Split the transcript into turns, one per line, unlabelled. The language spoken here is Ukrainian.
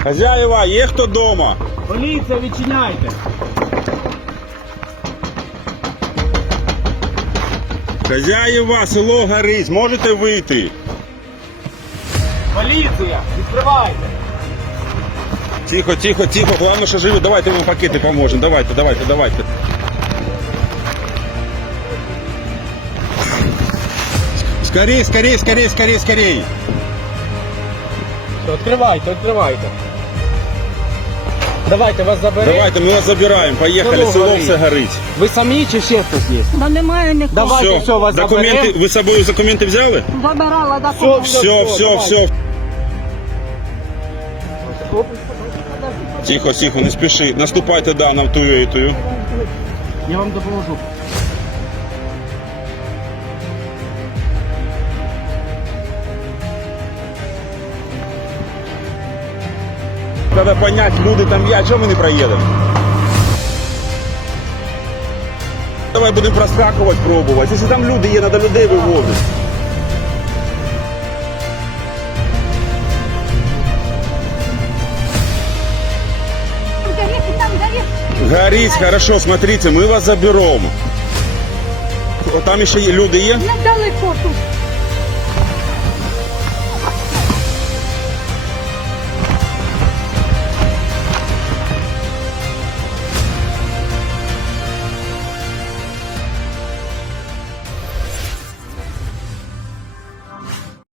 Хазяїва, є хто дома?
Поліція, відчиняйте.
Хазяїва, село горить, можете вийти?
Поліція, відкривайте.
Тихо, тихо, тихо, главное, що живі. Давайте вам пакети поможемо. Давайте. Скорей.
Відкривайте. Давайте, вас заберемо.
Давайте, ми вас забираємо. Поїхали, село все горить.
Ви самі чи ще хтось є?
Да немає нікого.
Давайте, все, вас
документи,
заберемо.
ви з собою документи взяли?
Забирала документи.
Все. Тихо, не спіши. Наступайте, да, на ту.
Я вам допоможу.
Треба понять, люди там є, чого ми не проїдемо? Давай будемо проскакувати, пробувати. Якщо там люди є, треба людей вивозити. Горить, хорошо, смотрите, мы вас заберем. Там еще люди есть?
Недалеко тут.